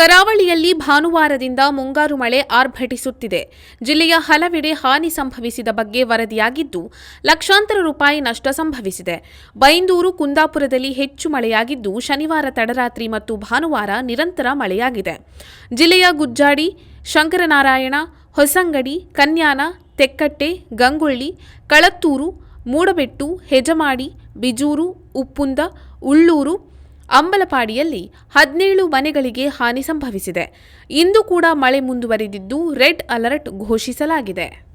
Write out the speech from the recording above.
ಕರಾವಳಿಯಲ್ಲಿ ಭಾನುವಾರದಿಂದ ಮುಂಗಾರು ಮಳೆ ಆರ್ಭಟಿಸುತ್ತಿದೆ. ಜಿಲ್ಲೆಯ ಹಲವೆಡೆ ಹಾನಿ ಸಂಭವಿಸಿದ ಬಗ್ಗೆ ವರದಿಯಾಗಿದ್ದು, ಲಕ್ಷಾಂತರ ರೂಪಾಯಿ ನಷ್ಟ ಸಂಭವಿಸಿದೆ. ಬೈಂದೂರು, ಕುಂದಾಪುರದಲ್ಲಿ ಹೆಚ್ಚು ಮಳೆಯಾಗಿದ್ದು, ಶನಿವಾರ ತಡರಾತ್ರಿ ಮತ್ತು ಭಾನುವಾರ ನಿರಂತರ ಮಳೆಯಾಗಿದೆ. ಜಿಲ್ಲೆಯ ಗುಜ್ಜಾಡಿ, ಶಂಕರನಾರಾಯಣ, ಹೊಸಂಗಡಿ, ಕನ್ಯಾನ, ತೆಕ್ಕಟ್ಟೆ, ಗಂಗೊಳ್ಳಿ, ಕಳತ್ತೂರು, ಮೂಡಬೆಟ್ಟು, ಹೆಜಮಾಡಿ, ಬಿಜೂರು, ಉಪ್ಪುಂದ, ಉಳ್ಳೂರು ಅಂಬಲಪಾಡಿಯಲ್ಲಿ ಹದಿನೇಳು ಮನೆಗಳಿಗೆ ಹಾನಿ ಸಂಭವಿಸಿದೆ. ಇಂದು ಕೂಡ ಮಳೆ ಮುಂದುವರಿದಿದ್ದು ರೆಡ್ ಅಲರ್ಟ್ ಘೋಷಿಸಲಾಗಿದೆ.